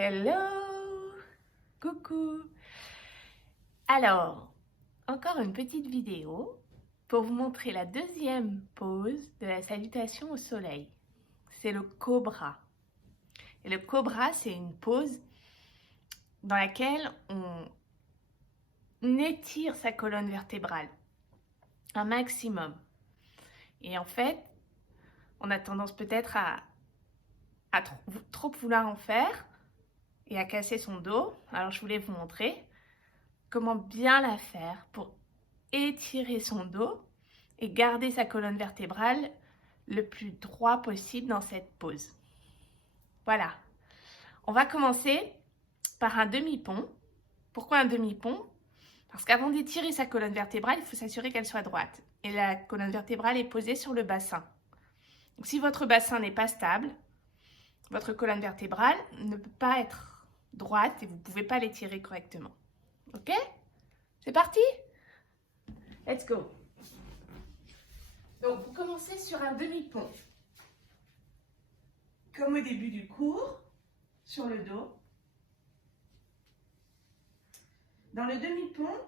Hello! Coucou! Alors, encore une petite vidéo pour vous montrer la deuxième pose de la salutation au soleil. C'est le cobra. Et le cobra, c'est une pose dans laquelle on étire sa colonne vertébrale un maximum. Et en fait, on a tendance peut-être à trop vouloir en faire et à casser son dos. Alors, je voulais vous montrer comment bien la faire pour étirer son dos et garder sa colonne vertébrale le plus droit possible dans cette pose. Voilà. On va commencer par un demi-pont. Pourquoi un demi-pont? Parce qu'avant d'étirer sa colonne vertébrale, il faut s'assurer qu'elle soit droite. Et la colonne vertébrale est posée sur le bassin. Donc, si votre bassin n'est pas stable, votre colonne vertébrale ne peut pas être droite et vous ne pouvez pas l'étirer correctement. Ok? C'est parti? Let's go! Donc, vous commencez sur un demi-pont. Comme au début du cours, sur le dos. Dans le demi-pont,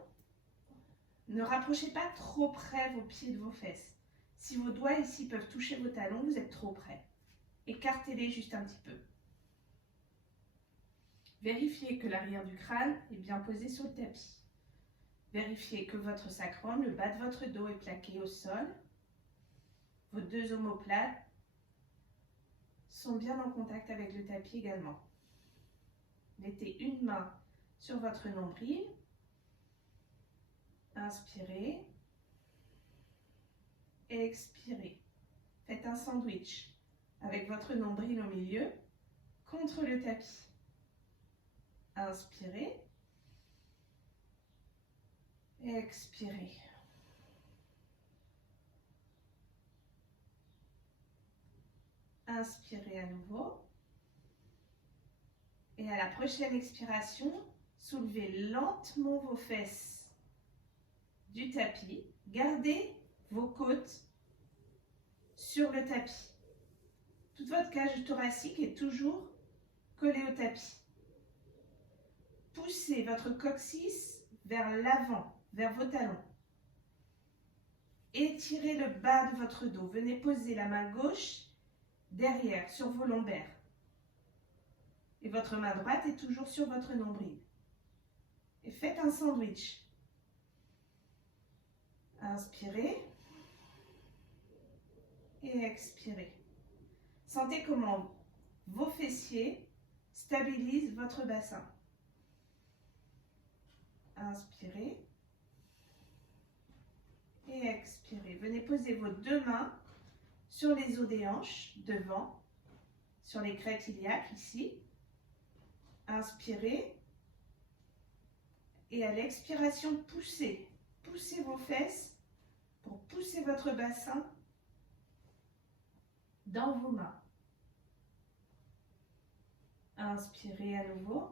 ne rapprochez pas trop près vos pieds de vos fesses. Si vos doigts ici peuvent toucher vos talons, vous êtes trop près. Écartez-les juste un petit peu. Vérifiez que l'arrière du crâne est bien posé sur le tapis. Vérifiez que votre sacrum, le bas de votre dos, est plaqué au sol. Vos deux omoplates sont bien en contact avec le tapis également. Mettez une main sur votre nombril. Inspirez. Expirez. Faites un sandwich avec votre nombril au milieu contre le tapis. Inspirez. Expirez. Inspirez à nouveau. Et à la prochaine expiration, soulevez lentement vos fesses du tapis. Gardez vos côtes sur le tapis. Toute votre cage thoracique est toujours collée au tapis. Poussez votre coccyx vers l'avant, vers vos talons. Étirez le bas de votre dos. Venez poser la main gauche derrière, sur vos lombaires. Et votre main droite est toujours sur votre nombril. Et faites un sandwich. Inspirez. Et expirez. Sentez comment vos fessiers stabilisent votre bassin. Inspirez. Et expirez. Venez poser vos deux mains sur les os des hanches, devant, sur les crêtes iliaques, ici. Inspirez. Et à l'expiration, poussez. Poussez vos fesses pour pousser votre bassin dans vos mains. Inspirez à nouveau.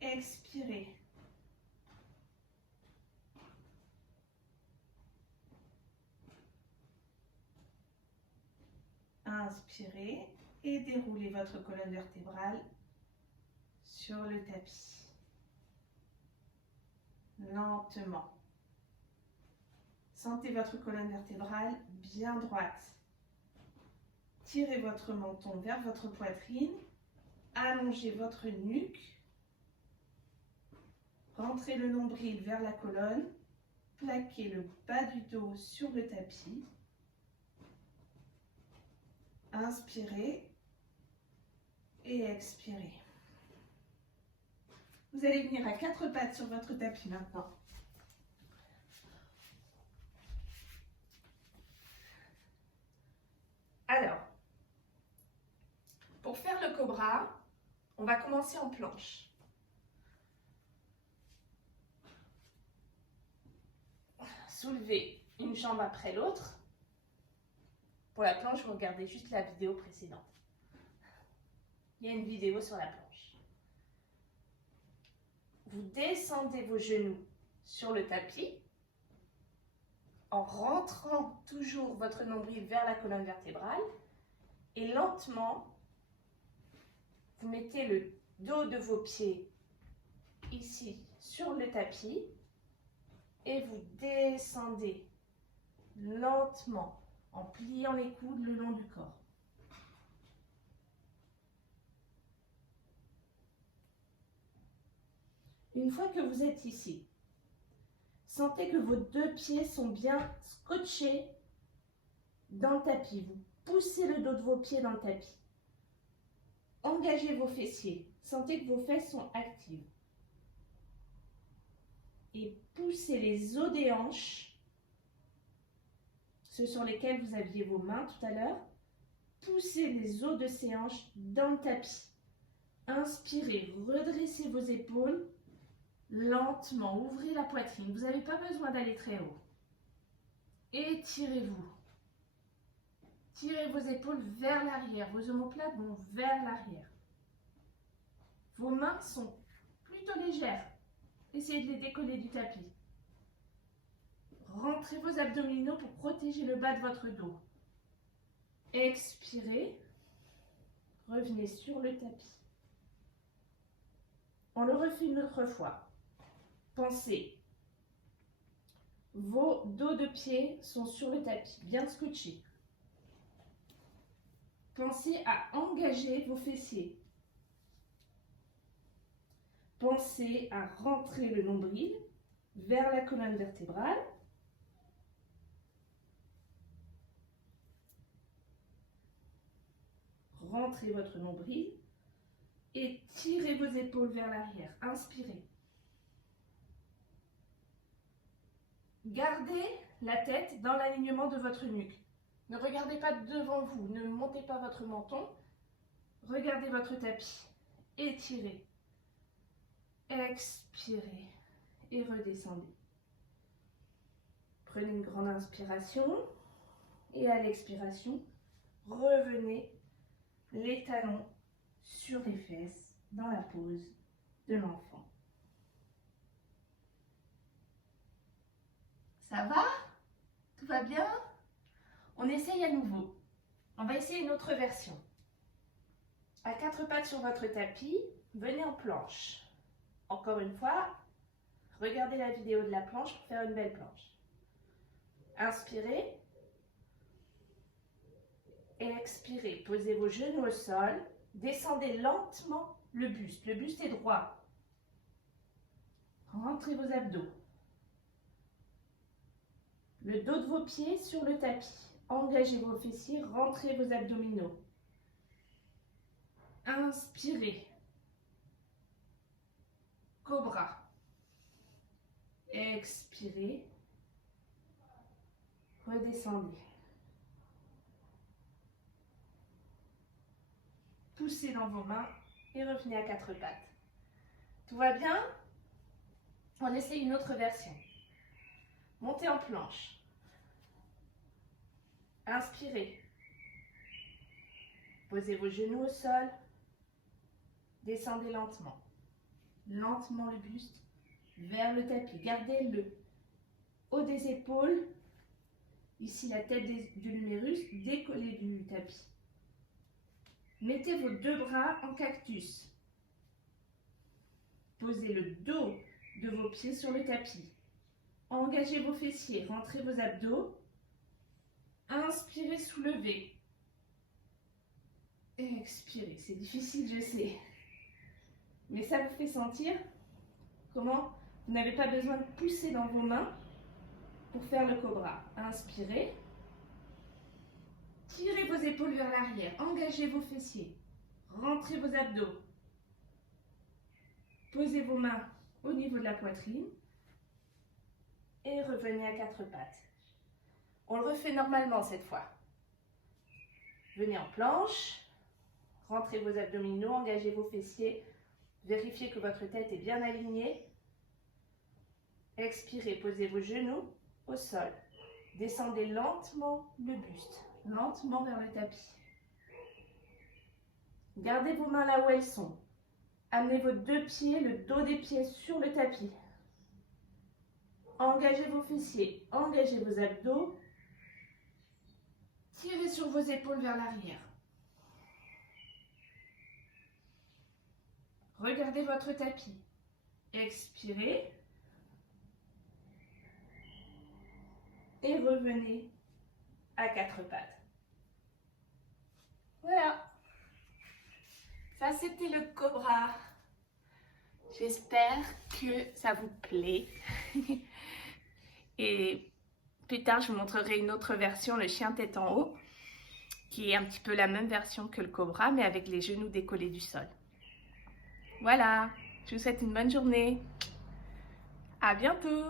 Expirez. Inspirez et déroulez votre colonne vertébrale sur le tapis. Lentement. Sentez votre colonne vertébrale bien droite. Tirez votre menton vers votre poitrine. Allongez votre nuque. Rentrez le nombril vers la colonne. Plaquez le bas du dos sur le tapis. Inspirez et expirez. Vous allez venir à quatre pattes sur votre tapis maintenant. Alors, pour faire le cobra, on va commencer en planche. Soulevez une jambe après l'autre. Pour la planche, vous regardez juste la vidéo précédente. Il y a une vidéo sur la planche. Vous descendez vos genoux sur le tapis en rentrant toujours votre nombril vers la colonne vertébrale et lentement, Vous mettez le dos de vos pieds ici sur le tapis et vous descendez lentement en pliant les coudes le long du corps. Une fois que vous êtes ici, sentez que vos deux pieds sont bien scotchés dans le tapis. Vous poussez le dos de vos pieds dans le tapis. Engagez vos fessiers. Sentez que vos fesses sont actives. Et poussez les os des hanches, ceux sur lesquels vous aviez vos mains tout à l'heure. Poussez les os de ces hanches dans le tapis. Inspirez, redressez vos épaules. Lentement, ouvrez la poitrine. Vous n'avez pas besoin d'aller très haut. Étirez-vous. Tirez vos épaules vers l'arrière. Vos omoplates vont vers l'arrière. Vos mains sont plutôt légères. Essayez de les décoller du tapis. Rentrez vos abdominaux pour protéger le bas de votre dos. Expirez. Revenez sur le tapis. On le refait une autre fois. Pensez, vos dos de pied sont sur le tapis, bien scotchés. Pensez à engager vos fessiers. Pensez à rentrer le nombril vers la colonne vertébrale. Rentrez votre nombril et tirez vos épaules vers l'arrière. Inspirez. Gardez la tête dans l'alignement de votre nuque. Ne regardez pas devant vous, ne montez pas votre menton. Regardez votre tapis. Étirez. Expirez et redescendez. Prenez une grande inspiration et à l'expiration, revenez les talons sur les fesses dans la pose de l'enfant. Ça va? Tout va bien? On essaye à nouveau. On va essayer une autre version. À quatre pattes sur votre tapis, venez en planche. Encore une fois, regardez la vidéo de la planche pour faire une belle planche. Inspirez. Expirez. Posez vos genoux au sol. Descendez lentement le buste. Le buste est droit. Rentrez vos abdos. Le dos de vos pieds sur le tapis. Engagez vos fessiers, rentrez vos abdominaux. Inspirez. Cobra. Expirez. Redescendez. Poussez dans vos mains et revenez à quatre pattes. Tout va bien? On essaie une autre version. Montez en planche. Inspirez. Posez vos genoux au sol. Descendez lentement. Lentement le buste vers le tapis. Gardez le haut des épaules. Ici la tête du numérus décollée du tapis. Mettez vos deux bras en cactus. Posez le dos de vos pieds sur le tapis. Engagez vos fessiers, rentrez vos abdos. Inspirez, soulevez. Expirez. C'est difficile, je sais. Mais ça vous fait sentir comment vous n'avez pas besoin de pousser dans vos mains pour faire le cobra. Inspirez. Tirez vos épaules vers l'arrière. Engagez vos fessiers. Rentrez vos abdos. Posez vos mains au niveau de la poitrine. Et revenez à quatre pattes. On le refait normalement cette fois. Venez en planche. Rentrez vos abdominaux. Engagez vos fessiers. Vérifiez que votre tête est bien alignée. Expirez. Posez vos genoux au sol. Descendez lentement le buste. Lentement vers le tapis. Gardez vos mains là où elles sont. Amenez vos deux pieds, le dos des pieds sur le tapis. Engagez vos fessiers, engagez vos abdos. Tirez sur vos épaules vers l'arrière. regardez votre tapis. Expirez. Et revenez à quatre pattes. Voilà. Ça, c'était le cobra. J'espère que ça vous plaît. Et plus tard, je vous montrerai une autre version, le chien tête en haut, qui est un petit peu la même version que le cobra, mais avec les genoux décollés du sol. Voilà. Je vous souhaite une bonne journée. À bientôt.